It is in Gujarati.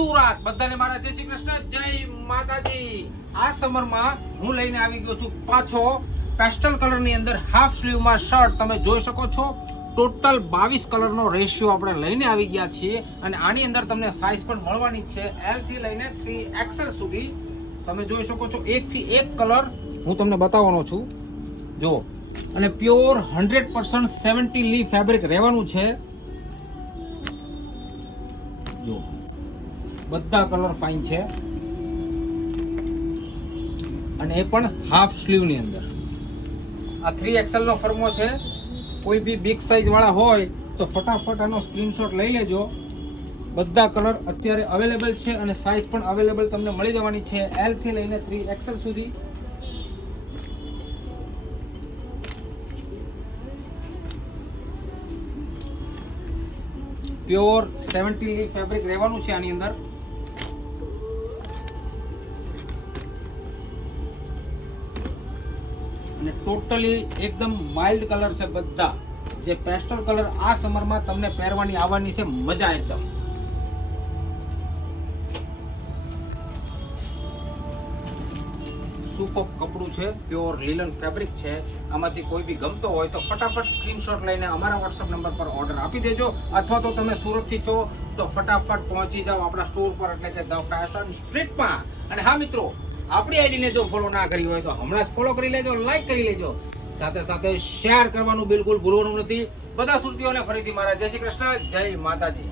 સુરત બધાને મારા જય શ્રી કૃષ્ણ, જય માતાજી। આ સમરમાં હું લઈને આવી ગયો છું પાછો પેસ્ટલ કલરની અંદર હાફ સ્લીવમાં શર્ટ। તમે જોઈ શકો છો ટોટલ 22 કલરનો રેશિયો આપણે લઈને આવી ગયા છીએ અને આની અંદર તમને સાઈઝ પણ મળવાની છે L થી લઈને 3XL સુધી। તમે જોઈ શકો છો એક થી એક કલર હું તમને બતાવવાનો છું જો, અને પ્યોર 100% 70 લી ફેબ્રિક રહેવાનું છે જો, બધા કલર ફાઇન છે અને એ પણ હાફ સ્લીવ ની અંદર। આ 3XL નો ફર્મો છે, કોઈ બી બિગ સાઇઝ વાળા હોય તો ફટાફટ આનો સ્ક્રીનશોટ લઈ લેજો। બધા કલર અત્યારે અવેલેબલ છે અને સાઇઝ પણ અવેલેબલ તમને મળી જવાની છે L થી લઈને 3XL સુધી। પ્યોર 70 લી ફેબ્રિક રહેવાનું છે આની અંદર। અને ટોટલી એકદમ માઇલ્ડ કલર છે બધા, જે પેસ્ટલ કલર આ સમરમાં તમને પહેરવાની આવવાની છે મજા એકદમ। સુપર કપડું છે, પ્યોર લીલન ફેબ્રિક છે। આમાંથી કોઈ બી ગમતો હોય તો ફટાફટ સ્ક્રીનશોટ લઈને અમારા વોટ્સઅપ નંબર પર ઓર્ડર આપી દેજો, અથવા તો તમે સુરતથી છો તો ફટાફટ પહોંચી જાઓ આપણા સ્ટોર પર, એટલે કે ધ ફેશન સ્ટ્રીટમાં। અને હા મિત્રો, આપણી આઈડીને જો ફોલો ના કરી હોય તો હમણાં જ ફોલો કરી લેજો, લાઈક કરી લેજો, સાથે સાથે શેર કરવાનું બિલકુલ ભૂલવાનું નથી। બધા સુરતીઓને ફરીથી મારા જય શ્રી કૃષ્ણ, જય માતાજી।